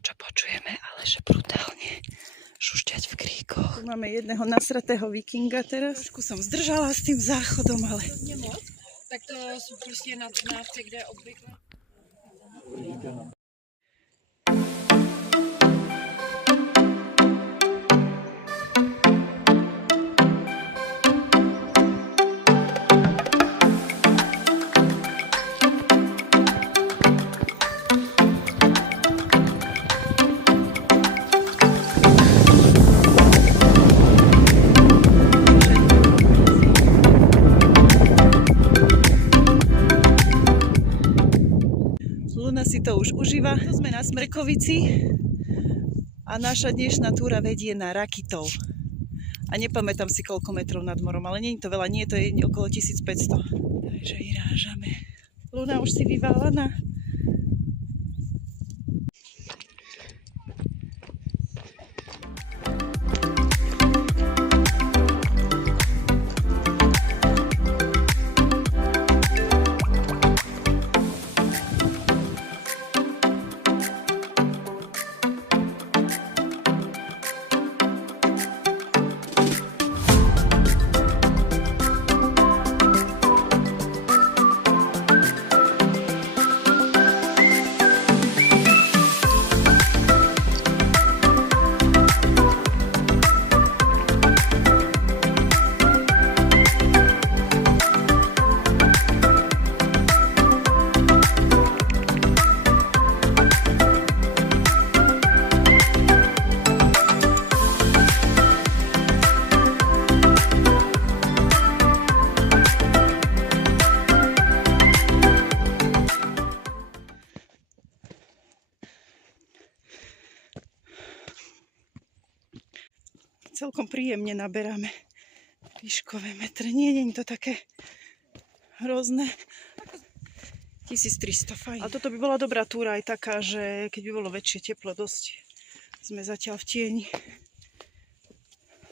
niečo počujeme, ale že brutálne šušťať v kríkoch. Tu máme jedného nasratého vikinga teraz. Trošku som zdržala s tým záchodom, ale... Tak to sú prostě na Trnávce, kde obvykle. Luna si to už užíva. Tu sme na Smrkovici a naša dnešná túra vedie na Rakitov. A nepamätám si koľko metrov nad morom, ale nie je to veľa, nie, to je okolo 1500. Takže vyrážame. Luna už si vyválaná. Celkom príjemne naberáme výškové metre. Nie je to také hrozné. 1300, fajn. A toto by bola dobrá túra aj taká, že keď by bolo väčšie teplo, dosť sme zatiaľ v tieni.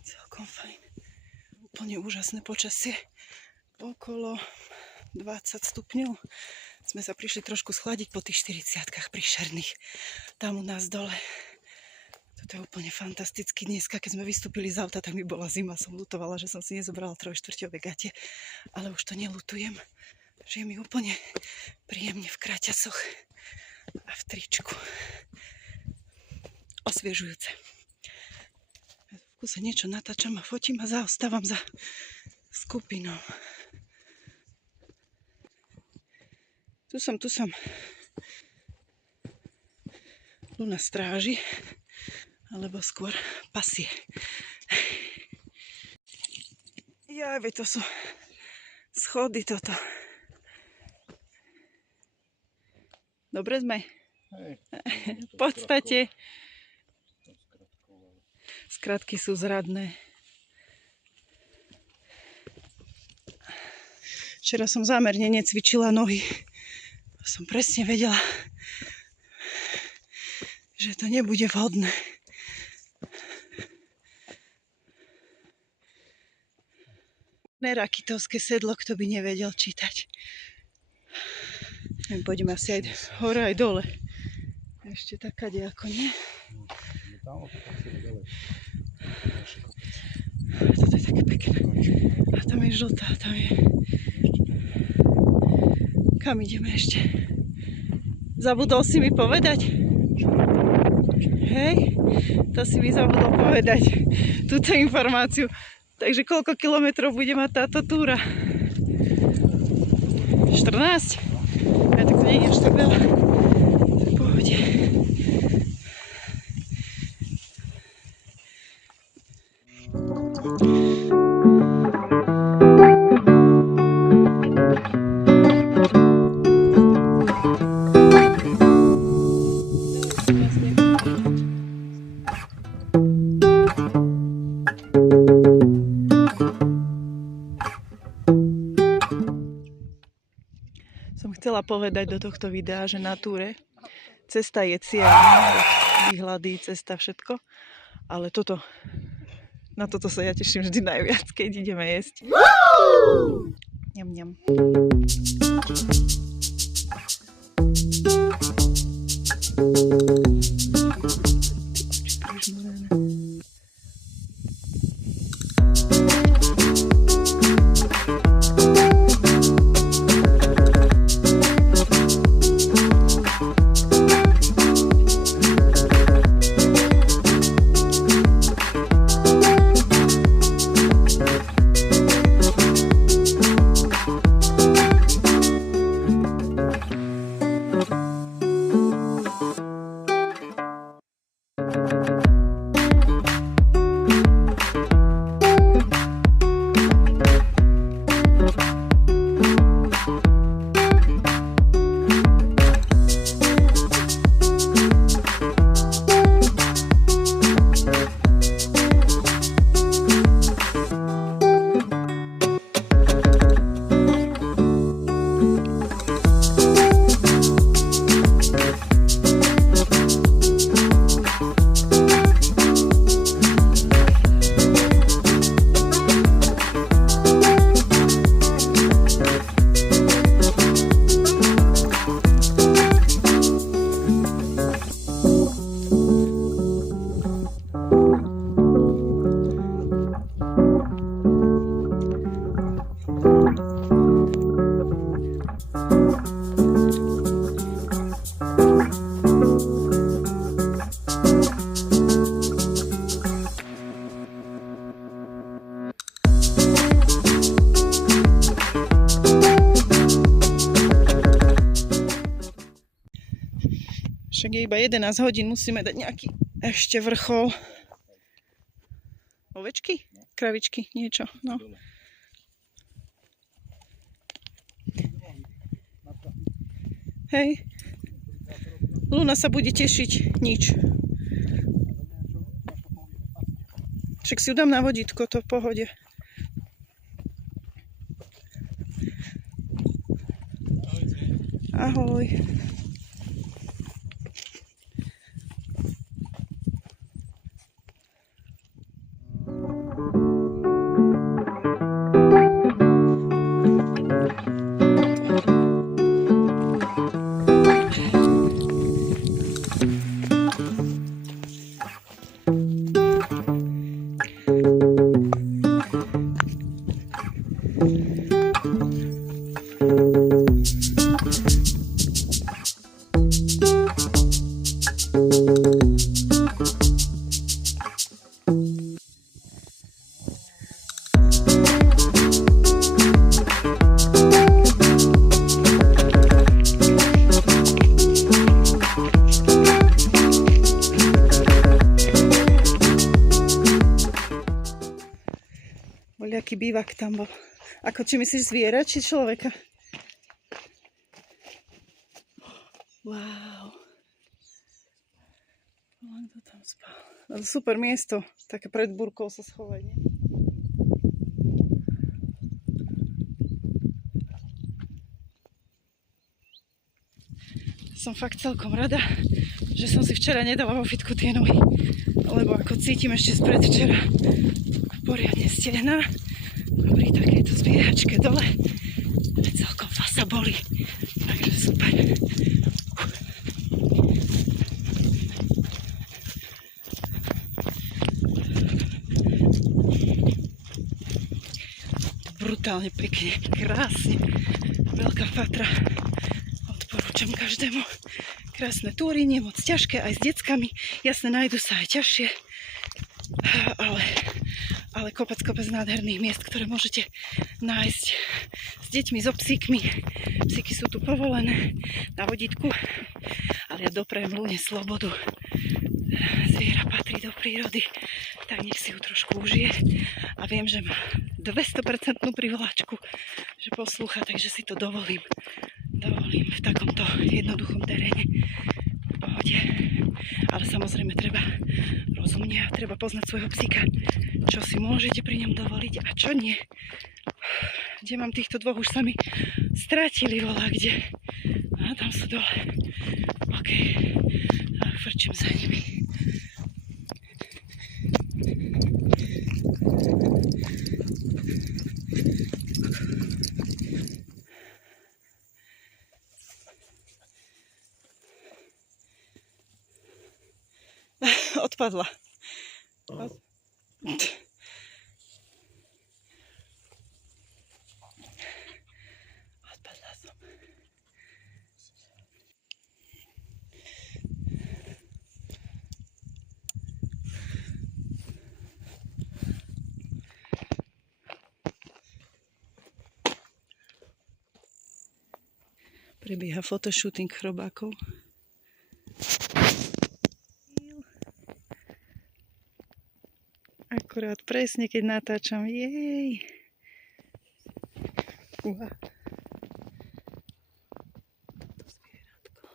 Celkom fajn. Úplne úžasné počasie. Okolo 20 stupňov. Sme sa prišli trošku schladiť po tých 40-kách príšerných. Tam u nás dole. To je úplne fantasticky. Dneska, keď sme vystúpili z auta, tak mi bola zima. Som ľutovala, že som si nezobrala 3/4 gate. Ale už to neľutujem. Že je mi úplne príjemne v kraťasoch a v tričku. Osviežujúce. V kuse niečo natáčam a fotím a zaostávam za skupinou. Tu som. Luna stráži. Alebo skôr pasie. Jaj, to sú schody toto. Dobre sme? Hej. V podstate. Skratky sú zradné. Včera som zámerne necvičila nohy. Som presne vedela, že to nebude vhodné. Rakitovské sedlo, kto by nevedel čítať. Pôjdeme asi aj hore, aj dole. Ešte taká ako nie. Toto je také pekné. A tam je žltá, tam je... Kam ideme ešte? Zabudol si mi povedať? Hej, to si mi zabudol povedať. Túto informáciu. Takže koľko kilometrov bude mať táto túra? 14? Ja tak to nie je až tak veľa. V pohode. Chcela povedať do tohto videa, že na túre cesta je cieľ, výhľady, cesta, všetko, ale na toto sa ja teším vždy najviac, keď ideme jesť. Ňam, ňam. Je iba 11 hodín, musíme dať nejaký ešte vrchol. Ovečky? Kravičky, niečo, no. Hej. Luna sa bude tešiť. Nič. Však si ju dám na vodítko, to v pohode. Ahoj. Aký bývak tam bol. Ako či myslíš zviera, či človeka? Wow. Len to tam spal. Super miesto. Také pred búrkou sa schovať, nie? Som fakt celkom rada, že som si včera nedala vo fitku tie nohy. Lebo ako cítim ešte spred včera poriadne stehná. A pri takejto zbiehačke dole celkom fasa boli. Takže super. Brutálne pekne, krásne. Veľká Fatra. Odporúčam každému. Krásne túry, nie moc ťažké, aj s deckami. Jasne, nájdu sa aj ťažšie. Ale kopec nádherných miest, ktoré môžete nájsť s deťmi, so psíkmi. Psíky sú tu povolené na vodítku, ale ja doprajem Lune slobodu. Zviera patrí do prírody, tak nech si ju trošku užije. A viem, že má 200% privolačku, že poslúcha, takže si to dovolím. Dovolím v takomto jednoduchom teréne. V pohode. Ale samozrejme treba rozumne a treba poznať svojho psíka, čo si môžete pri ňom dovoliť a čo nie. Kde mám týchto dvoch, už sa mi strátili volá kde. A tam sú dole. OK. A frčím za nimi. Odpadla. Odpadla som. Prebieha fotoshooting chrobákov. Akurát presne, keď natáčam. Jej. Uha. To zvieratko.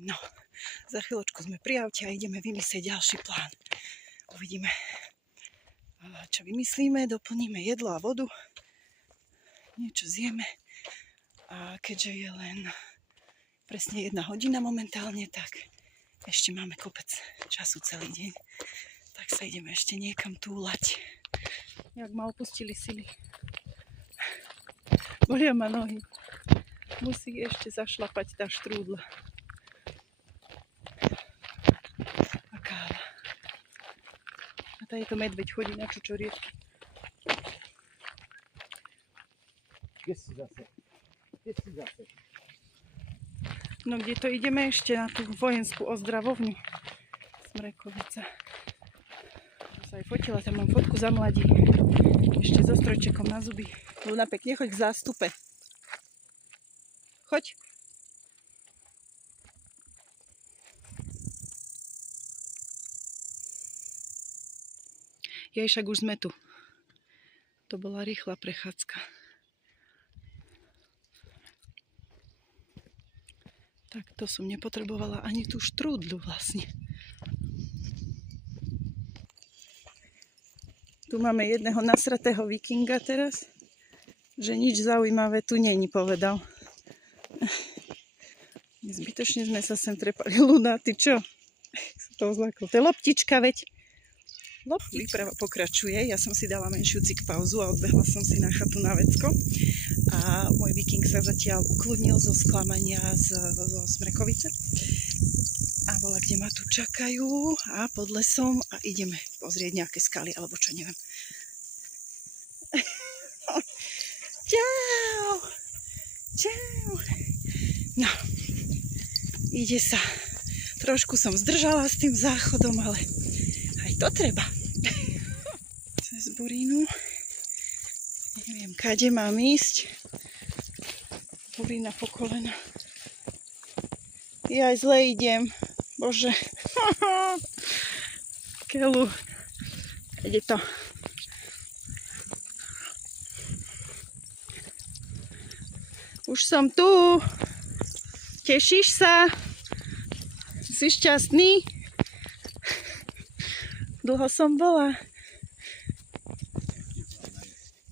No, za chvíľočku sme pri aute a ideme vymyslieť ďalší plán. Uvidíme, čo vymyslíme. Doplníme jedlo a vodu. Niečo zjeme. A keďže je len presne 1 hodina momentálne, tak ešte máme kopec času celý deň. Tak sa ideme ešte niekam túlať. Jak ma opustili sily. Bolia ma nohy. Musí ešte zašlapať tá štrúdla. A káva. A tady to medveď chodí na čučoriečky. Kde si zase? No kde to ideme ešte na tú vojenskú ozdravovňu? Smrekovica. Sa aj fotila, tam mám fotku za mladí. Ešte so strojčekom na zuby. Luna, pekne choď k zástupe. Choď. Jej, však už sme tu. To bola rýchla prechádzka. Tak to som nepotrebovala ani tú štrúdlu vlastne. Tu máme jedného nasratého vikinga teraz, že nič zaujímavé tu není, povedal. Zbytočne sme sa sem trepali. Luna, ty čo? Sa toho zlákol. To je loptička, veď. Výprava pokračuje. Ja som si dala menšiu cik pauzu a odbehla som si na chatu na vecko. A môj viking sa zatiaľ ukludnil zo sklamania zo Smrekovice. A bola, kde ma tu čakajú a pod lesom a ideme pozrieť nejaké skaly alebo čo, neviem. Čau! Čau! No, ide sa. Trošku som zdržala s tým záchodom, ale aj to treba. Cez burínu. Neviem, kade mám ísť. Burína po kolena. Ja aj zle idem. Bože. Keľu. Ide to. Už som tu. Tešíš sa? Si šťastný? Dlho som bola.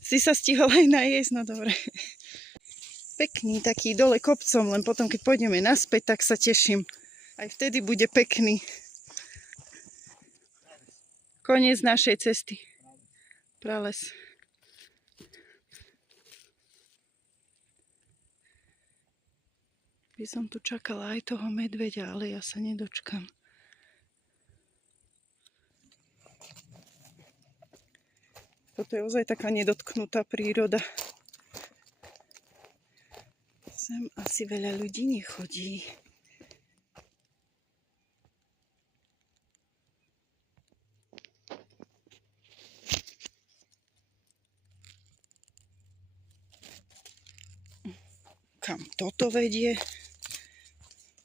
Si sa stihol aj najesť? No dobre. Pekný taký dole kopcom, len potom keď pôjdeme naspäť, tak sa teším. Aj vtedy bude pekný. Koniec našej cesty. Prales. By som tu čakala aj toho medveďa, ale ja sa nedočkam. Toto je ozaj taká nedotknutá príroda. Sem asi veľa ľudí nechodí. Kam toto vedie?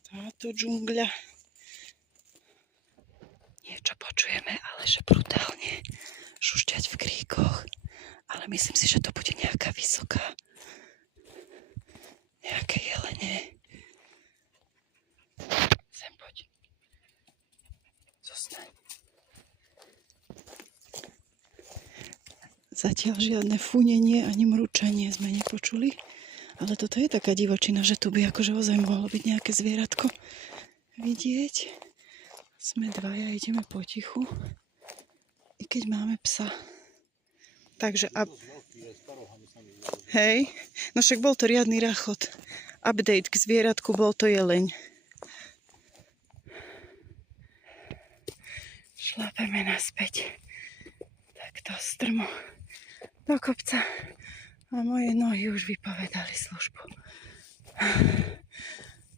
Táto džungľa. Niečo počujeme, ale že brutálne šušťať v kríkoch. Ale myslím si, že to bude nejaká vysoká. Nejaké jelene. Sem poď. Zostaň. Zatiaľ žiadne funenie ani mručanie sme nepočuli. Ale toto je taká divočina, že tu by akože ozaj mohlo byť nejaké zvieratko vidieť. Sme dvaja, ideme potichu. I keď máme psa. Takže hej, no však bol to riadny rachot. Update k zvieratku, bol to jeleň. Šlapeme naspäť. Takto strmo do kopca. A moje nohy už vypovedali službu.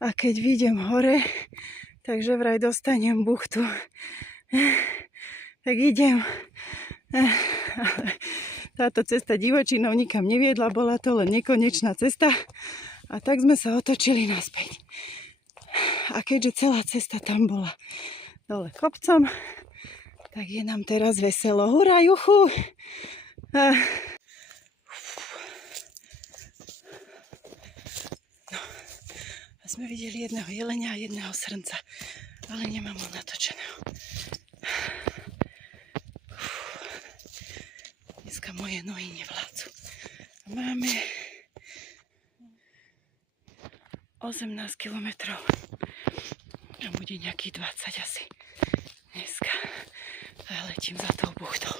A keď vidím hore, takže vraj dostanem buchtu. Tak idem. Táto cesta divočinou nikam neviedla, bola to len nekonečná cesta. A tak sme sa otočili naspäť. A keďže celá cesta tam bola dole kopcom, tak je nám teraz veselo. Hurá, juchu! A sme videli jedného jelenia a jedného srnca, ale nemám ho natočeného. Dneska moje nohy nevládzu. Máme 18 kilometrov a bude nejakých 20 asi dneska. A ja letím za tou buchtou.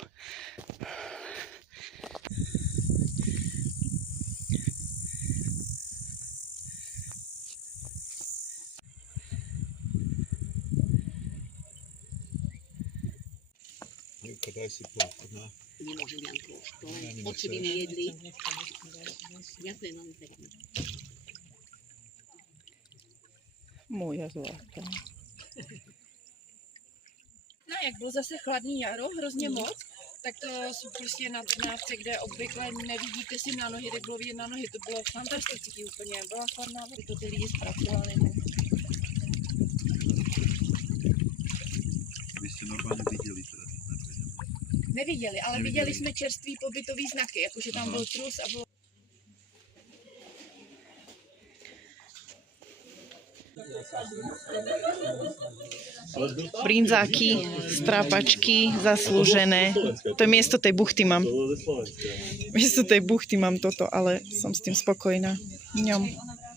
Daj si plochu, no. Nemôžem vám plošku, len oči by mi jedli. Ďakujem veľmi pekne. Moja zlata. No jak bylo zase chladný jaro, hrozně moc, tak to jsou prostě na Trnávce, kde obvykle nevidíte si na nohy, tak bylo vidět na nohy, to bylo fantastický úplně, byla chladná, to ty lidi zpracovali. Vy jste normálně viděli teda ty medvědy. Neviděli, ale Neviděli. viděli jsme čerstvý pobytový znaky, jakože tam byl trus a bylo. Brinzáky, strápačky, zaslúžené. To je miesto tej buchty mám. Miesto tej buchty mám toto, ale som s tým spokojná. Ňom.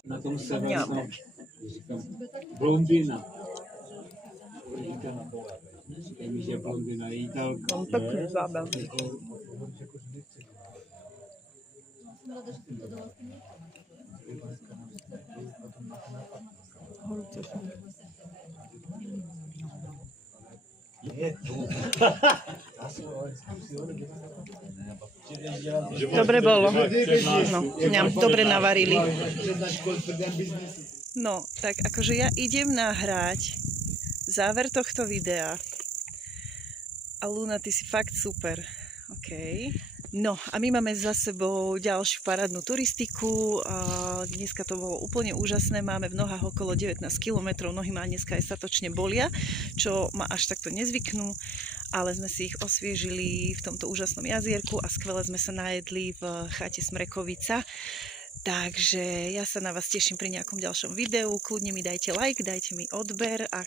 Na tom se Ňam. vlastně říkám blondýna. Víš, že blondýna jítelka. Mám pekný zábel. Dobre bolo. No, ňam, dobre navarili. No, tak akože ja idem nahrať záver tohto videa. A Luna, ty si fakt super. OK. No a my máme za sebou ďalšiu parádnu turistiku. A dneska to bolo úplne úžasné. Máme v nohách okolo 19 km. Nohy ma dneska aj statočne bolia, čo ma až takto nezvyknú. Ale sme si ich osviežili v tomto úžasnom jazierku a skvele sme sa najedli v chate Smrekovica. Takže ja sa na vás teším pri nejakom ďalšom videu. Kľudne mi dajte like, dajte mi odber, ak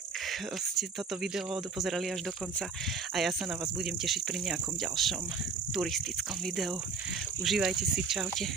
ste toto video dopozerali až do konca. A ja sa na vás budem tešiť pri nejakom ďalšom turistickom videu. Užívajte si, čaute.